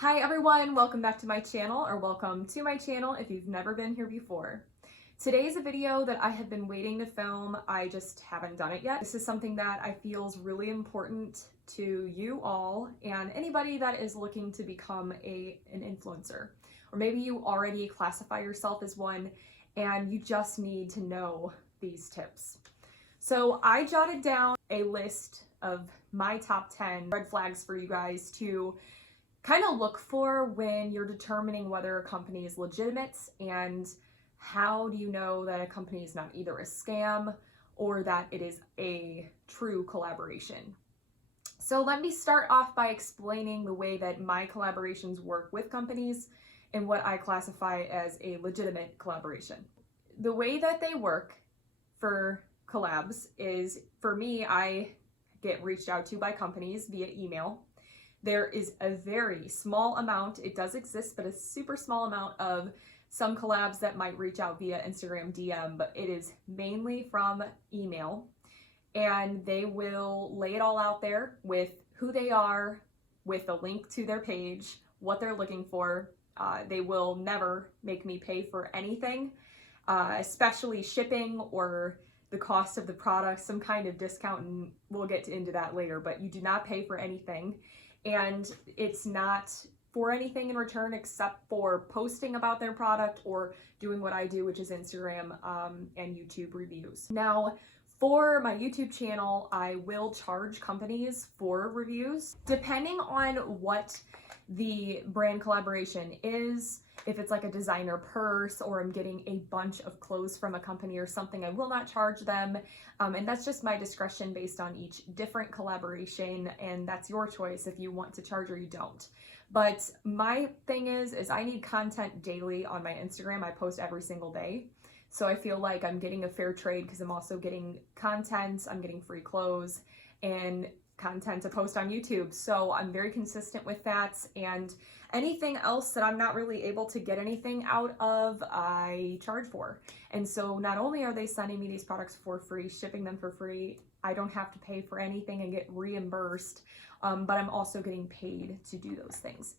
Hi everyone, welcome back to my channel, or welcome to my channel if you've never been here before. Today's a video that I have been waiting to film, I just haven't done it yet. This is something that I feel is really important to you all and anybody that is looking to become an influencer. Or maybe you already classify yourself as one and you just need to know these tips. So I jotted down a list of my top 10 red flags for you guys to kind of look for when you're determining whether a company is legitimate, and how do you know that a company is not either a scam or that it is a true collaboration. So let me start off by explaining the way that my collaborations work with companies and what I classify as a legitimate collaboration. The way that they work for collabs is, for me, I get reached out to by companies via email. There is a very small amount, it does exist, but a super small amount of some collabs that might reach out via Instagram DM, but it is mainly from email. And they will lay it all out there with who they are, with a link to their page, what they're looking for. They will never make me pay for anything, especially shipping or the cost of the product, some kind of discount, and we'll get into that later, but you do not pay for anything. And it's not for anything in return except for posting about their product or doing what I do, which is Instagram and YouTube reviews. Now, for my YouTube channel, I will charge companies for reviews. Depending on what the brand collaboration is, if it's like a designer purse or I'm getting a bunch of clothes from a company or something, I will not charge them. And that's just my discretion based on each different collaboration, and that's your choice if you want to charge or you don't. But my thing is I need content daily on my Instagram. I post every single day. So I feel like I'm getting a fair trade because I'm also getting content, I'm getting free clothes and content to post on YouTube. So I'm very consistent with that, and anything else that I'm not really able to get anything out of, I charge for. And so not only are they sending me these products for free, shipping them for free, I don't have to pay for anything and get reimbursed, but I'm also getting paid to do those things.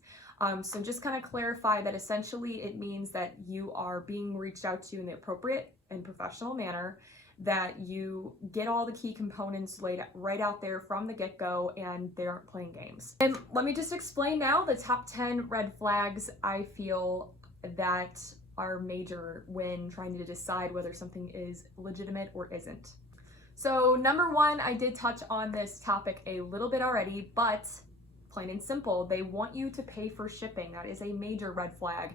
So just kind of clarify that essentially it means that you are being reached out to in the appropriate and professional manner, that you get all the key components laid right out there from the get-go and they aren't playing games. And let me just explain now the top 10 red flags I feel that are major when trying to decide whether something is legitimate or isn't. So number one, I did touch on this topic a little bit already, but plain and simple, they want you to pay for shipping. That is a major red flag.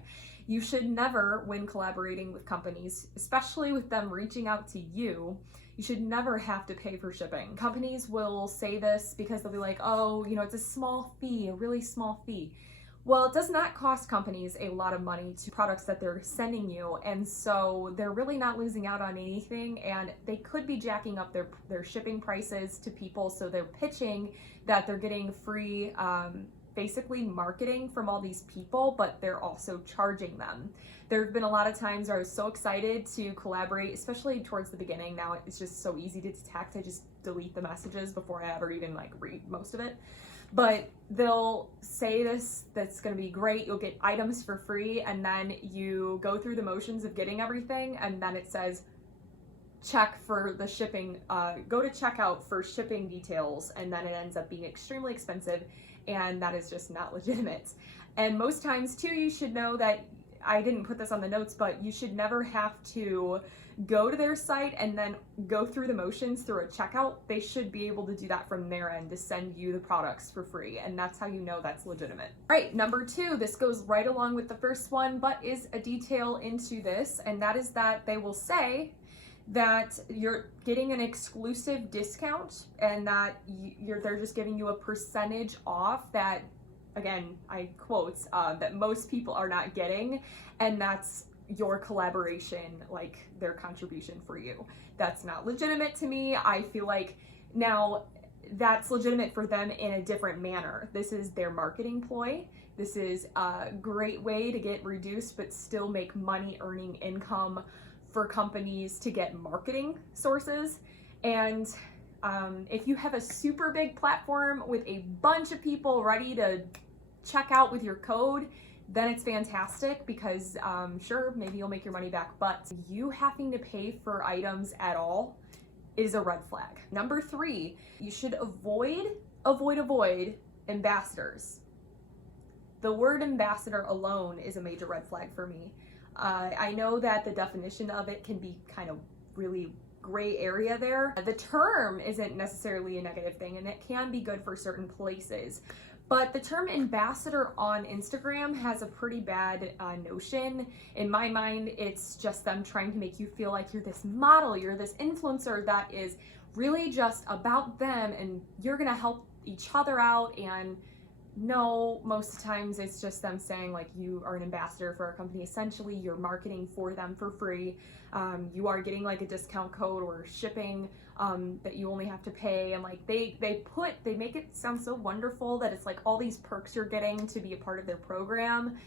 You should never, when collaborating with companies, especially with them reaching out to you, you should never have to pay for shipping. Companies will say this because they'll be like, oh, you know, it's a small fee, a really small fee. Well, it does not cost companies a lot of money to products that they're sending you, and so they're really not losing out on anything, and they could be jacking up their shipping prices to people, so they're pitching that they're getting free basically marketing from all these people, but they're also charging them. There have been a lot of times where I was so excited to collaborate, especially towards the beginning. Now it's just so easy to detect. I just delete the messages before I ever even read most of it. But they'll say that's gonna be great, you'll get items for free, and then you go through the motions of getting everything, and then it says check for the shipping, go to checkout for shipping details, and then it ends up being extremely expensive, and that is just not legitimate. And most times too, you should know that, I didn't put this on the notes, but you should never have to go to their site and then go through the motions through a checkout. They should be able to do that from their end to send you the products for free, and that's how you know that's legitimate. All right, number two, this goes right along with the first one, but is a detail into this, and that is that they will say that you're getting an exclusive discount and that they're just giving you a percentage off that, again, I quote, that most people are not getting, and that's your collaboration, like their contribution for you. That's not legitimate to me. I feel like now that's legitimate for them in a different manner. This is their marketing ploy. This is a great way to get reduced but still make money, earning income for companies to get marketing sources. And if you have a super big platform with a bunch of people ready to check out with your code, then it's fantastic because sure, maybe you'll make your money back, but you having to pay for items at all is a red flag. Number 3, you should avoid ambassadors. The word ambassador alone is a major red flag for me. I know that the definition of it can be kind of really gray area there. The term isn't necessarily a negative thing, and it can be good for certain places. But the term ambassador on Instagram has a pretty bad notion. In my mind, it's just them trying to make you feel like you're this model, you're this influencer that is really just about them and you're gonna help each other out. And no, most of the times it's just them saying like you are an ambassador for a company. Essentially, you're marketing for them for free. You are getting like a discount code or shipping that you only have to pay, and like they make it sound so wonderful that it's like all these perks you're getting to be a part of their program.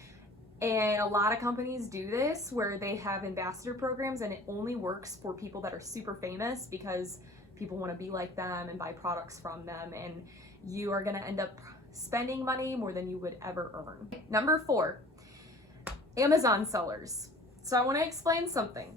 And a lot of companies do this where they have ambassador programs, and it only works for people that are super famous because people want to be like them and buy products from them, and you are going to end up spending money more than you would ever earn. Number 4, Amazon sellers. So I want to explain something.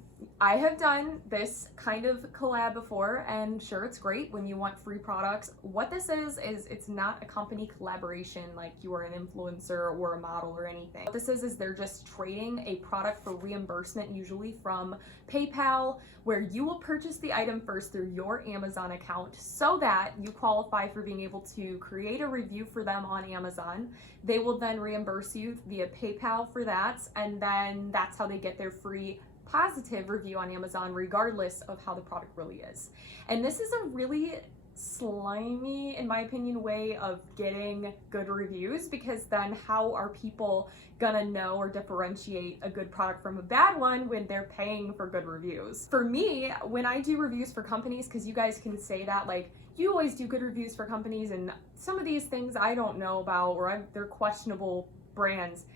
I have done this kind of collab before, and sure, it's great when you want free products. What this is it's not a company collaboration like you are an influencer or a model or anything. What this is they're just trading a product for reimbursement, usually from PayPal, where you will purchase the item first through your Amazon account so that you qualify for being able to create a review for them on Amazon. They will then reimburse you via PayPal for that, and then that's how they get their free positive review on Amazon, regardless of how the product really is. And this is a really slimy, in my opinion, way of getting good reviews, because then how are people gonna know or differentiate a good product from a bad one when they're paying for good reviews? For me, when I do reviews for companies, because you guys can say that like you always do good reviews for companies, and some of these things I don't know about or they're questionable brands,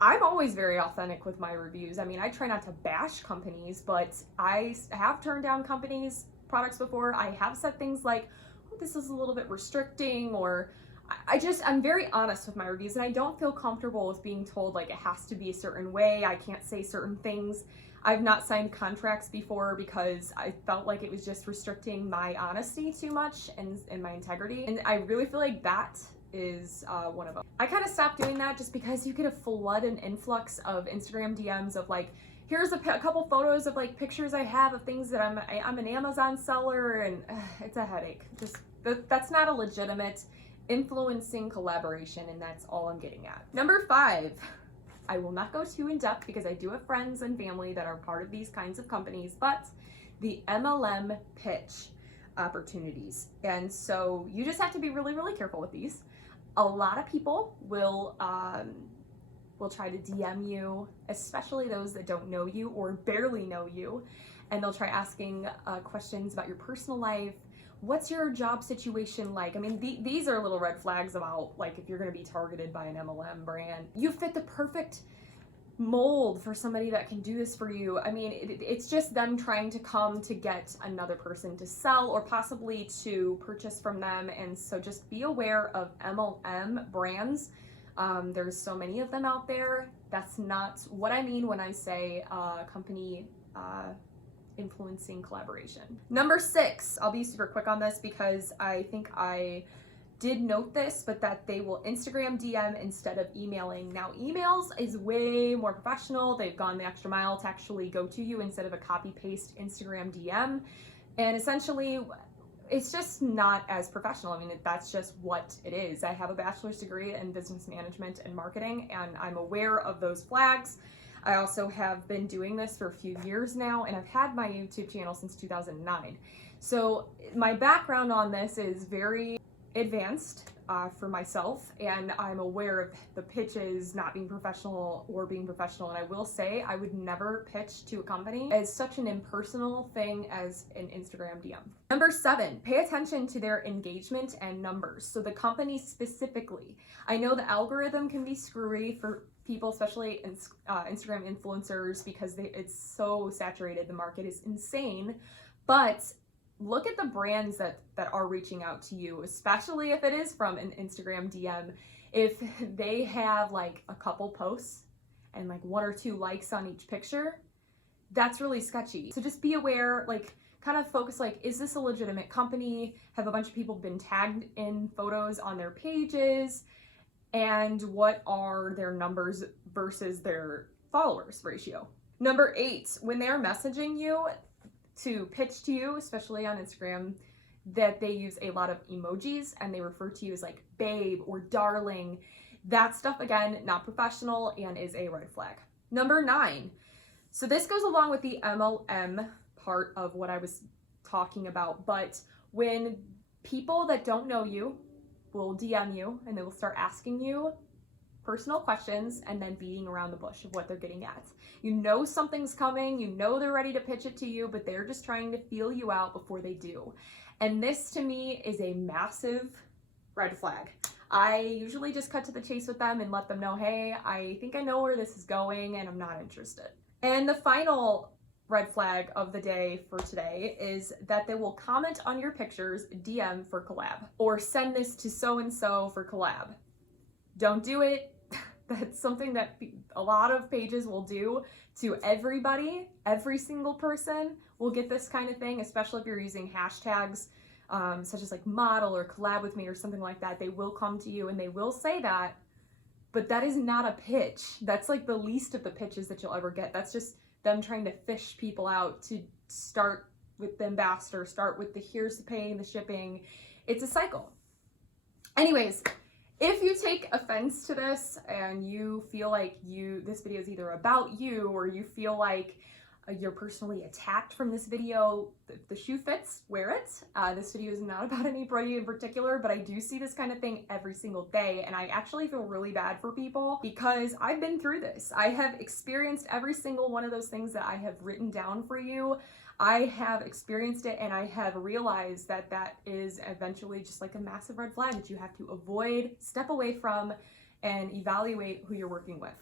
I'm always very authentic with my reviews. I mean, I try not to bash companies, but I have turned down companies' products before. I have said things like, oh, this is a little bit restricting, or I'm very honest with my reviews, and I don't feel comfortable with being told like it has to be a certain way. I can't say certain things. I've not signed contracts before because I felt like it was just restricting my honesty too much and my integrity. And I really feel like that is one of them. I kind of stopped doing that just because you get a flood and influx of Instagram DMs of like, here's a couple photos of like pictures I have of things that I'm an Amazon seller, and it's a headache. Just that's not a legitimate influencing collaboration, and that's all I'm getting at. Number 5, I will not go too in depth because I do have friends and family that are part of these kinds of companies, but the MLM pitch opportunities. And so you just have to be really, really careful with these. A lot of people will try to DM you, especially those that don't know you or barely know you, and they'll try asking questions about your personal life. What's your job situation like? I mean, these are little red flags about like if you're going to be targeted by an MLM brand. You fit the perfect mold for somebody that can do this for you. I mean, it's just them trying to come to get another person to sell or possibly to purchase from them. And so just be aware of MLM brands. There's so many of them out there. That's not what I mean when I say company influencing collaboration. Number 6, I'll be super quick on this because I think I did note this, but that they will Instagram DM instead of emailing. Now, emails is way more professional. They've gone the extra mile to actually go to you instead of a copy-paste Instagram DM. And essentially, it's just not as professional. I mean, that's just what it is. I have a bachelor's degree in business management and marketing, and I'm aware of those flags. I also have been doing this for a few years now, and I've had my YouTube channel since 2009. So my background on this is very advanced for myself, and I'm aware of the pitches not being professional or being professional. And I will say I would never pitch to a company as such an impersonal thing as an Instagram DM. Number 7, pay attention to their engagement and numbers. So the company specifically. I know the algorithm can be screwy for people, especially Instagram influencers, because it's so saturated. The market is insane, but look at the brands that are reaching out to you, especially if it is from an Instagram DM. If they have like a couple posts and like 1 or 2 likes on each picture, that's really sketchy. So just be aware, like kind of focus like, is this a legitimate company? Have a bunch of people been tagged in photos on their pages? And what are their numbers versus their followers ratio? Number 8, when they're messaging you to pitch to you, especially on Instagram, that they use a lot of emojis and they refer to you as like babe or darling. That stuff, again, not professional and is a red flag. Number 9. So this goes along with the MLM part of what I was talking about, but when people that don't know you will DM you and they will start asking you personal questions and then beating around the bush of what they're getting at. You know something's coming, you know they're ready to pitch it to you, but they're just trying to feel you out before they do. And this to me is a massive red flag. I usually just cut to the chase with them and let them know, hey, I think I know where this is going and I'm not interested. And the final red flag of the day for today is that they will comment on your pictures, DM for collab, or send this to so-and-so for collab. Don't do it. That's something that a lot of pages will do to everybody. Every single person will get this kind of thing, especially if you're using hashtags such as like model or collab with me or something like that. They will come to you and they will say that, but that is not a pitch. That's like the least of the pitches that you'll ever get. That's just them trying to fish people out to start with the ambassador, start with the here's the paying, the shipping. It's a cycle. Anyways, if you take offense to this and you feel like this video is either about you or you feel like you're personally attacked from this video, if the shoe fits, wear it. This video is not about anybody in particular, but I do see this kind of thing every single day, and I actually feel really bad for people because I've been through this. I have experienced every single one of those things that I have written down for you. I have experienced it and I have realized that that is eventually just like a massive red flag that you have to avoid, step away from, and evaluate who you're working with.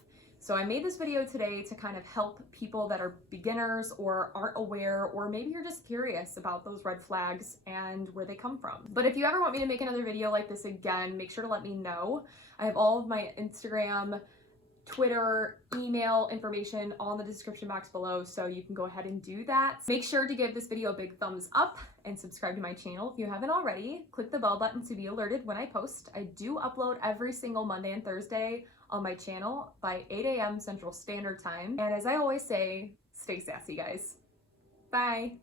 So I made this video today to kind of help people that are beginners or aren't aware, or maybe you're just curious about those red flags and where they come from. But if you ever want me to make another video like this again, make sure to let me know. I have all of my Instagram, Twitter, email information all in the description box below, so you can go ahead and do that. Make sure to give this video a big thumbs up and subscribe to my channel if you haven't already. Click the bell button to be alerted when I post. I do upload every single Monday and Thursday on my channel by 8 a.m. Central Standard Time. And as I always say, stay sassy, guys. Bye.